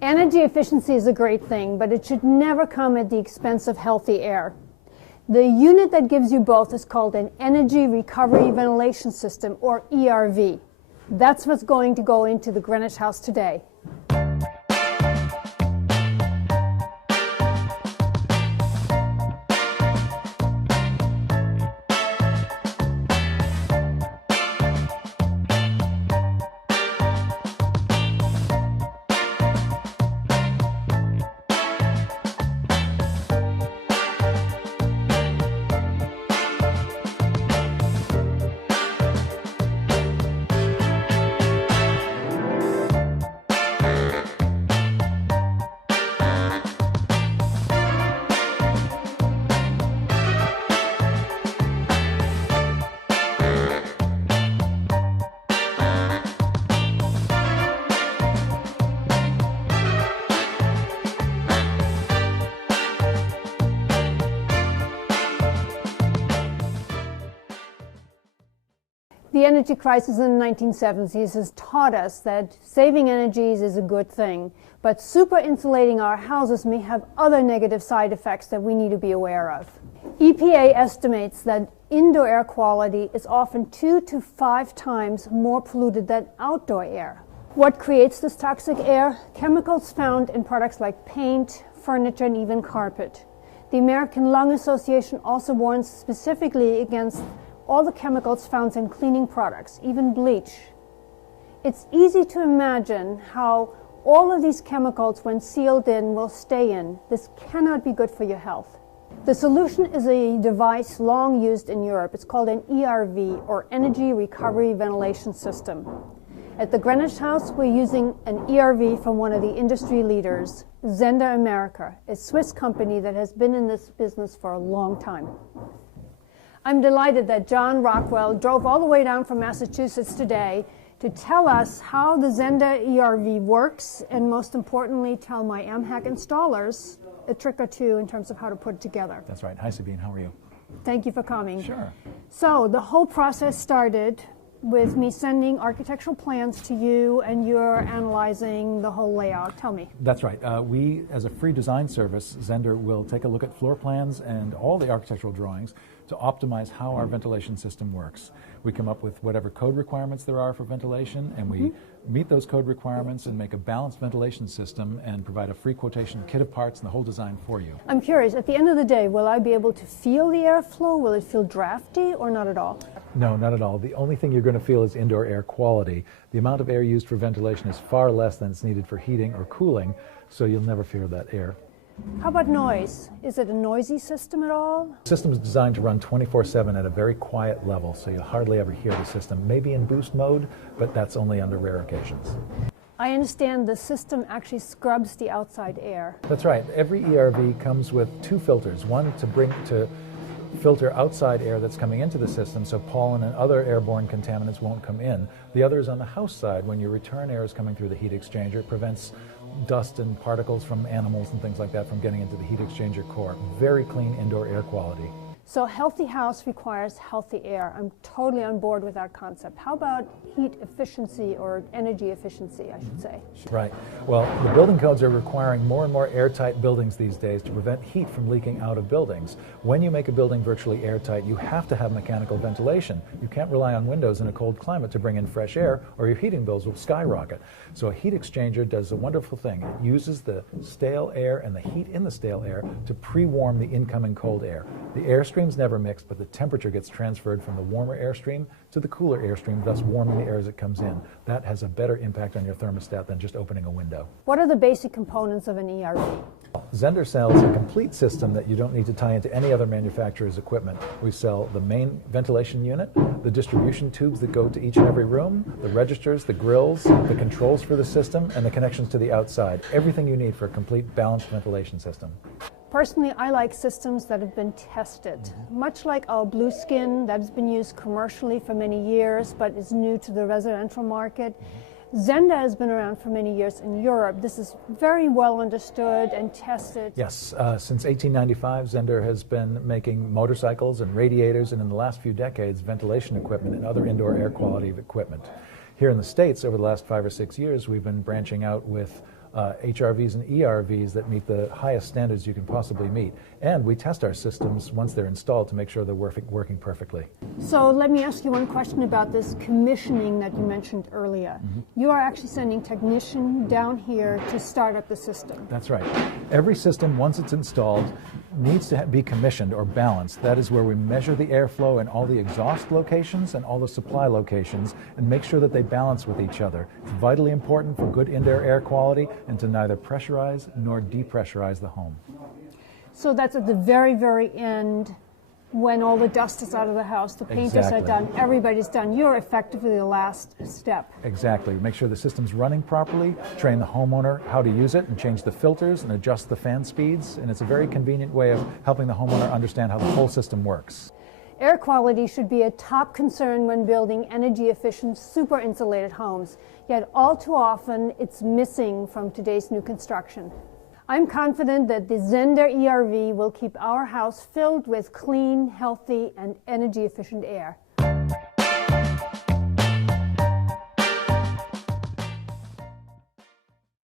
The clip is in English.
Energy efficiency is a great thing, but it should never come at the expense of healthy air. The unit that gives you both is called an Energy Recovery Ventilation System, or ERV. That's what's going to go into the Greenwich House today. The energy crisis in the 1970s has taught us that saving energies is a good thing, but super insulating our houses may have other negative side effects that we need to be aware of. EPA estimates that indoor air quality is often 2 to 5 times more polluted than outdoor air. What creates this toxic air? Chemicals found in products like paint, furniture, and even carpet. The American Lung Association also warns specifically against all the chemicals found in cleaning products, even bleach. It's easy to imagine how all of these chemicals, when sealed in, will stay in. This cannot be good for your health. The solution is a device long used in Europe. It's called an ERV, or Energy Recovery Ventilation System. At the Greenwich House, we're using an ERV from one of the industry leaders, Zehnder America, a Swiss company that has been in this business for a long time. I'm delighted that John Rockwell drove all the way down from Massachusetts today to tell us how the Zehnder ERV works, and most importantly, tell my AMHAC installers a trick or two in terms of how to put it together. That's right. Hi, Sabine. How are you? Thank you for coming. Sure. So the whole process started with me sending architectural plans to you, and you're analyzing the whole layout. Tell me. That's right. We, as a free design service, Zehnder will take a look at floor plans and all the architectural drawings to optimize how our ventilation system works. We come up with whatever code requirements there are for ventilation, and we meet those code requirements and make a balanced ventilation system and provide a free quotation kit of parts and the whole design for you. I'm curious, at the end of the day, will I be able to feel the airflow? Will it feel drafty or not at all? No, not at all. The only thing you're going to feel is indoor air quality. The amount of air used for ventilation is far less than is needed for heating or cooling, so you'll never feel that air. How about noise? Is it a noisy system at all? The system is designed to run 24/7 at a very quiet level, so you'll hardly ever hear the system. Maybe in boost mode, but that's only under rare occasions. I understand the system actually scrubs the outside air. That's right. Every ERV comes with 2 filters. One to filter outside air that's coming into the system so pollen and other airborne contaminants won't come in. The other is on the house side. When your return air is coming through the heat exchanger, it prevents dust and particles from animals and things like that from getting into the heat exchanger core. Very clean indoor air quality. So a healthy house requires healthy air. I'm totally on board with that concept. How about heat efficiency, or energy efficiency, I should say? Right. Well, the building codes are requiring more and more airtight buildings these days to prevent heat from leaking out of buildings. When you make a building virtually airtight, you have to have mechanical ventilation. You can't rely on windows in a cold climate to bring in fresh air, or your heating bills will skyrocket. So a heat exchanger does a wonderful thing. It uses the stale air and the heat in the stale air to pre-warm the incoming cold air. The airstream's never mixed, but the temperature gets transferred from the warmer airstream to the cooler airstream, thus warming the air as it comes in. That has a better impact on your thermostat than just opening a window. What are the basic components of an ERV? Zehnder sells a complete system that you don't need to tie into any other manufacturer's equipment. We sell the main ventilation unit, the distribution tubes that go to each and every room, the registers, the grills, the controls for the system, and the connections to the outside. Everything you need for a complete balanced ventilation system. Personally, I like systems that have been tested. Much like our Blue Skin that has been used commercially for many years but is new to the residential market. Zehnder has been around for many years in Europe. This is very well understood and tested. Yes, since 1895, Zehnder has been making motorcycles and radiators, and in the last few decades, ventilation equipment and other indoor air quality equipment. Here in the States, over the last 5 or 6 years, we've been branching out with HRVs and ERVs that meet the highest standards you can possibly meet. And we test our systems once they're installed to make sure they're working perfectly. So let me ask you one question about this commissioning that you mentioned earlier. You are actually sending technician down here to start up the system. That's right. Every system, once it's installed, needs to be commissioned or balanced. That is where we measure the airflow in all the exhaust locations and all the supply locations and make sure that they balance with each other. It's vitally important for good indoor air quality and to neither pressurize nor depressurize the home. So that's at the very, very end, when all the dust is out of the house, the painters are done, everybody's done. You're effectively the last step. Exactly. Make sure the system's running properly, train the homeowner how to use it and change the filters and adjust the fan speeds, and it's a very convenient way of helping the homeowner understand how the whole system works. Air quality should be a top concern when building energy-efficient, super-insulated homes, yet all too often it's missing from today's new construction. I'm confident that the Zehnder ERV will keep our house filled with clean, healthy, and energy-efficient air.